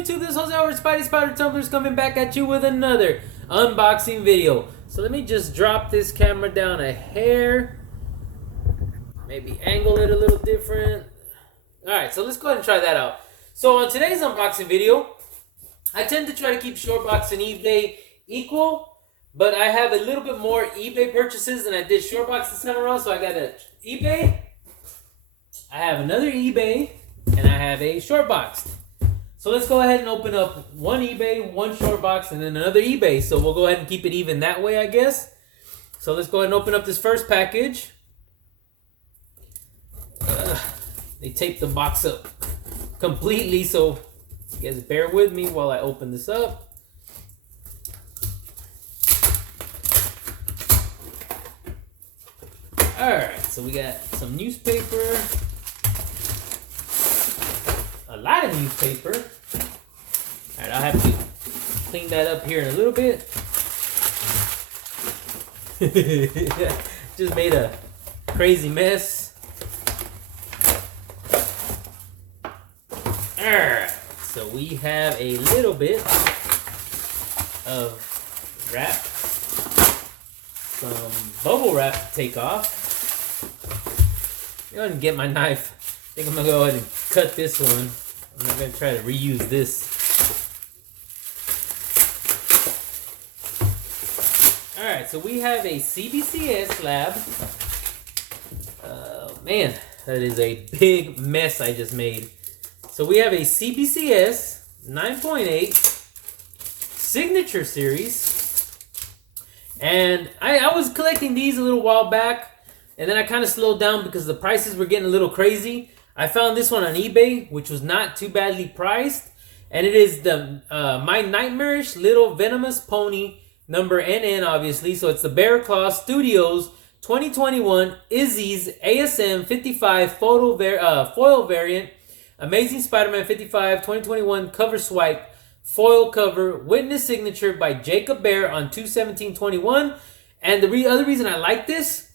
YouTube? This is Jose over Spidey Spider Tumblers coming back at you with another unboxing video. So let me just drop this camera down a hair. Maybe angle it a little different. Alright, so let's go ahead and try that out. So on today's unboxing video, I tend to try to keep Shortbox and eBay equal, but I have a little bit more eBay purchases than I did Shortbox this time around. So I got an eBay, I have another eBay, and I have a Shortbox. So let's go ahead and open up one eBay, one Shortbox, and then another eBay. So we'll go ahead and keep it even that way, I guess. So let's go ahead and open up this first package. They taped the box up completely, so you guys bear with me while I open this up. Alright, so we got some newspaper. A lot of newspaper. Alright, I'll have to clean that up here in a little bit. Just made a crazy mess. Alright, so we have a little bit of wrap. Some bubble wrap to take off. Go ahead and get my knife. I think I'm going to go ahead and cut this one. I'm not going to try to reuse this. Alright, so we have a CBCS lab. Man, that is a big mess I just made. So we have a CBCS 9.8 Signature Series. And I was collecting these a little while back. And then I kind of slowed down because the prices were getting a little crazy. I found this one on eBay, which was not too badly priced. And it is the My Nightmarish Little Venomous Pony, number NN, obviously. So it's the Bear Claw Studios 2021 Izzy's ASM 55 foil variant. Amazing Spider-Man 55 2021 cover swipe foil cover. Witness signature by Jacob Bear on 2/17/21. And the other reason I like this,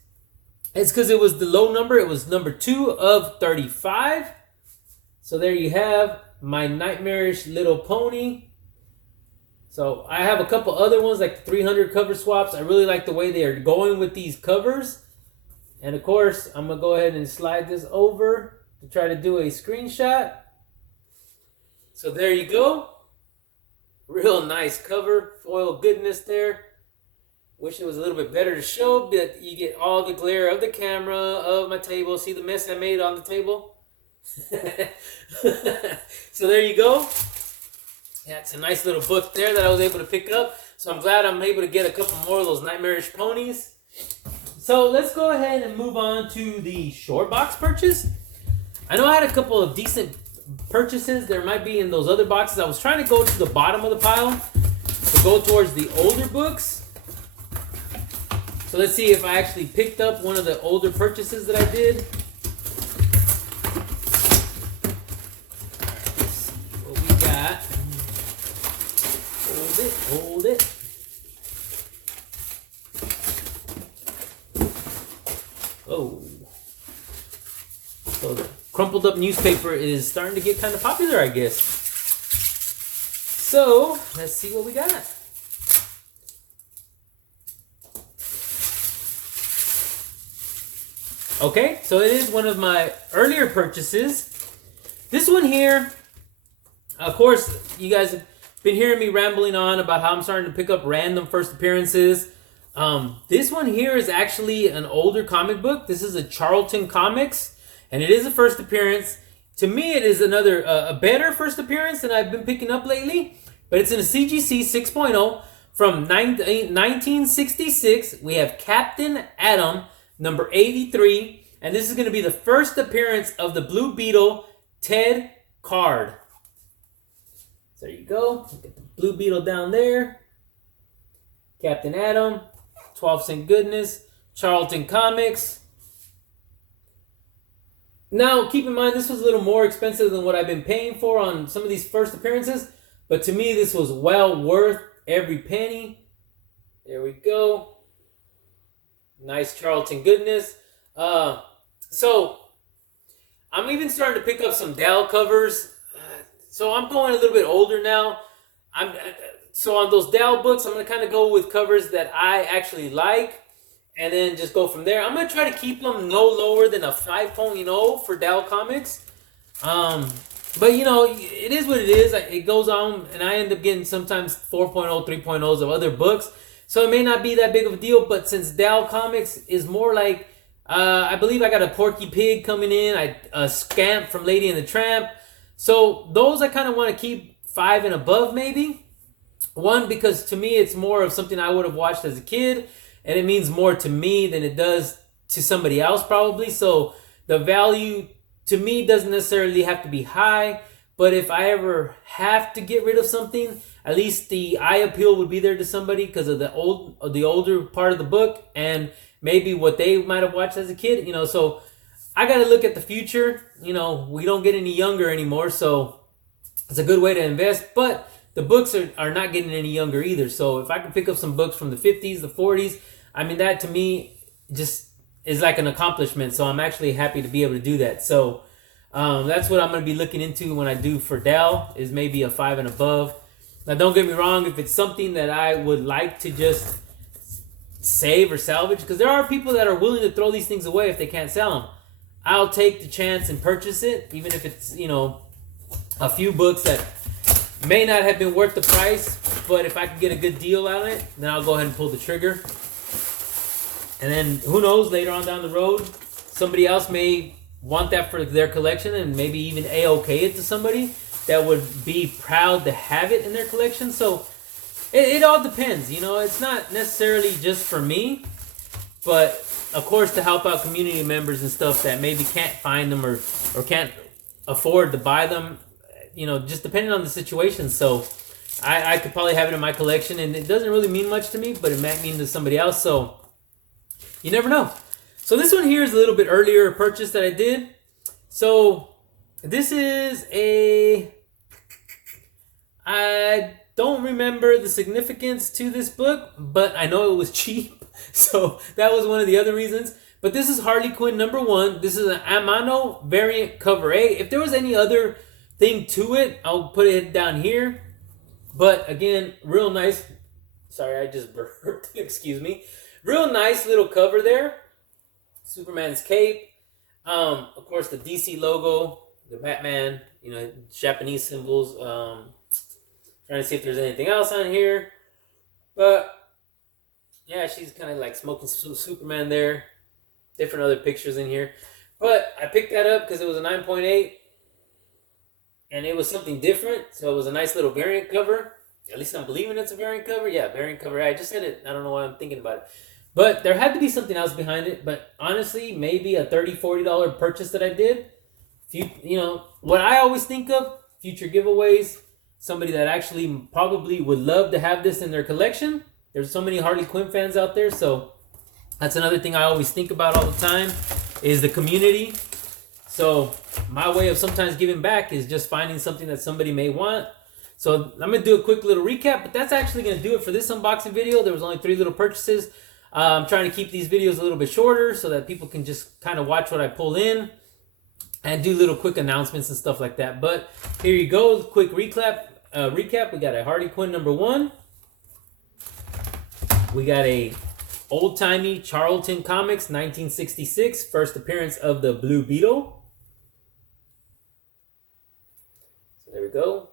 it's because it was the low number. It was number 2 of 35. So there you have My Nightmarish Little Pony. So I have a couple other ones like 300 cover swaps. I really like the way they are going with these covers. And of course, I'm going to go ahead and slide this over to try to do a screenshot. So there you go. Real nice cover. Foil goodness there. Wish it was a little bit better to show, but you get all the glare of the camera, of my table. See the mess I made on the table? So there you go. Yeah, it's a nice little book there that I was able to pick up. So I'm glad I'm able to get a couple more of those Nightmarish ponies. So let's go ahead and move on to the Shortbox purchase. I know I had a couple of decent purchases. There might be in those other boxes. I was trying to go to the bottom of the pile to go towards the older books. So let's see if I actually picked up one of the older purchases that I did. Alright, let's see what we got. Hold it. Oh. So the crumpled up newspaper is starting to get kind of popular, I guess. So, let's see what we got. Okay, so it is one of my earlier purchases. This one here, of course, you guys have been hearing me rambling on about how I'm starting to pick up random first appearances. This one here is actually an older comic book. This is a Charlton Comics, and it is a first appearance. To me, it is another a better first appearance than I've been picking up lately. But it's in a CGC 6.0 from 1966. We have Captain Atom, number 83. And this is going to be the first appearance of the Blue Beetle Ted card. So there you go. Get the Blue Beetle down there. Captain Atom. 12-cent goodness. Charlton Comics. Now, keep in mind, this was a little more expensive than what I've been paying for on some of these first appearances. But to me, this was well worth every penny. There we go. Nice Charlton goodness. So, I'm even starting to pick up some Dal covers. So I'm going a little bit older now. So on those Dal books, I'm going to kind of go with covers that I actually like, and then just go from there. I'm going to try to keep them no lower than a 5.0 for Dal Comics. But you know, it is what it is. It goes on, and I end up getting sometimes 4.0, 3.0s of other books. So it may not be that big of a deal, but since Dal Comics is more like, I believe I got a Porky Pig coming in, a Scamp from Lady and the Tramp. So those I kind of want to keep 5 and above maybe. One, because to me it's more of something I would have watched as a kid, and it means more to me than it does to somebody else probably. So the value to me doesn't necessarily have to be high, but if I ever have to get rid of something, at least the eye appeal would be there to somebody because of the older part of the book and maybe what they might have watched as a kid, you know. So I got to look at the future. You know, we don't get any younger anymore, so it's a good way to invest. But the books are not getting any younger either. So if I can pick up some books from the 50s, the 40s, I mean, that to me just is like an accomplishment. So I'm actually happy to be able to do that. So that's what I'm going to be looking into when I do for Dal, is maybe a 5 and above. Now, don't get me wrong, if it's something that I would like to just save or salvage, because there are people that are willing to throw these things away if they can't sell them. I'll take the chance and purchase it, even if it's, you know, a few books that may not have been worth the price, but if I can get a good deal on it, then I'll go ahead and pull the trigger. And then, who knows, later on down the road, somebody else may want that for their collection and maybe even A-OK it to somebody that would be proud to have it in their collection. So it all depends, you know. It's not necessarily just for me, but of course to help out community members and stuff that maybe can't find them or can't afford to buy them, you know, just depending on the situation. So I could probably have it in my collection, and it doesn't really mean much to me, but it might mean to somebody else. So you never know. So this one here is a little bit earlier purchase that I did. So this is I don't remember the significance to this book, but I know it was cheap. So that was one of the other reasons. But this is Harley Quinn #1. This is an Amano variant cover A. If there was any other thing to it, I'll put it down here. But again, real nice. Sorry, I just burped. Excuse me. Real nice little cover there. Superman's cape. Of course, the DC logo, the Batman, you know, Japanese symbols. Trying to see if there's anything else on here. But yeah, she's kind of like smoking Superman there. Different other pictures in here. But I picked that up because it was a 9.8. And it was something different. So it was a nice little variant cover. At least I'm believing it's a variant cover. Yeah, variant cover. I just said it. I don't know why I'm thinking about it. But there had to be something else behind it. But honestly, maybe a $30, $40 purchase that I did. You know, what I always think of, future giveaways. Somebody that actually probably would love to have this in their collection. There's so many Harley Quinn fans out there. So that's another thing I always think about all the time, is the community. So my way of sometimes giving back is just finding something that somebody may want. So I'm going to do a quick little recap, but that's actually going to do it for this unboxing video. There was only 3 little purchases. I'm trying to keep these videos a little bit shorter so that people can just kind of watch what I pull in and do little quick announcements and stuff like that. But here you go, quick recap. We got a Harley Quinn #1. We got a old-timey Charlton Comics 1966, first appearance of the Blue Beetle. So there we go.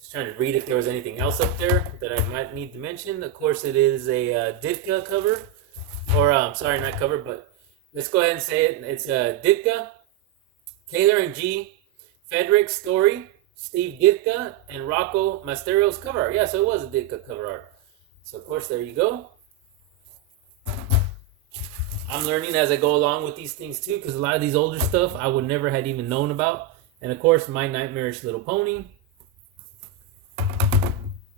Just trying to read if there was anything else up there that I might need to mention. Of course, it is a Ditka cover. Or, sorry, not cover, but let's go ahead and say it. It's a Ditka, Taylor and G, Frederick Story, Steve Ditka, and Rocco Masterio's cover art. Yeah, so it was a Ditka cover art. So, of course, there you go. I'm learning as I go along with these things, too, because a lot of these older stuff I would never had even known about. And, of course, My Nightmarish Little Pony.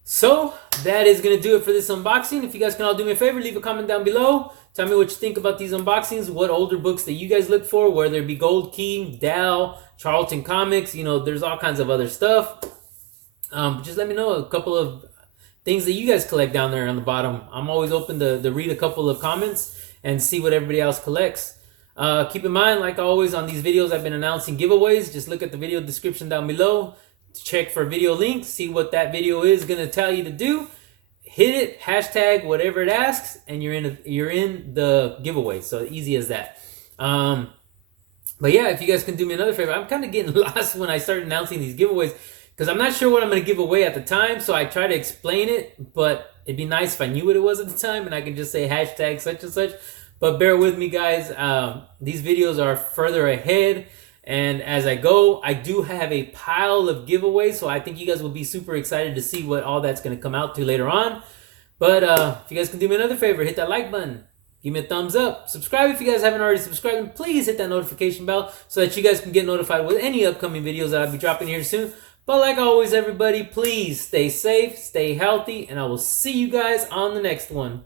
So, that is going to do it for this unboxing. If you guys can all do me a favor, leave a comment down below. Tell me what you think about these unboxings, what older books that you guys look for, whether it be Gold Key, Dal, Charlton Comics, you know, there's all kinds of other stuff. Just let me know a couple of things that you guys collect down there on the bottom. I'm always open to read a couple of comments and see what everybody else collects. Keep in mind, like always on these videos, I've been announcing giveaways. Just look at the video description down below. check for video links, see what that video is going to tell you to do. Hit it, hashtag whatever it asks, and you're in the giveaway. So easy as that. But yeah, if you guys can do me another favor, I'm kind of getting lost when I start announcing these giveaways because I'm not sure what I'm going to give away at the time. So I try to explain it, but it'd be nice if I knew what it was at the time and I can just say hashtag such and such. But bear with me, guys. These videos are further ahead. And as I go, I do have a pile of giveaways. So I think you guys will be super excited to see what all that's going to come out to later on. But if you guys can do me another favor, hit that like button. Give me a thumbs up. Subscribe if you guys haven't already subscribed. And please hit that notification bell so that you guys can get notified with any upcoming videos that I'll be dropping here soon. But like always, everybody, please stay safe, stay healthy, and I will see you guys on the next one.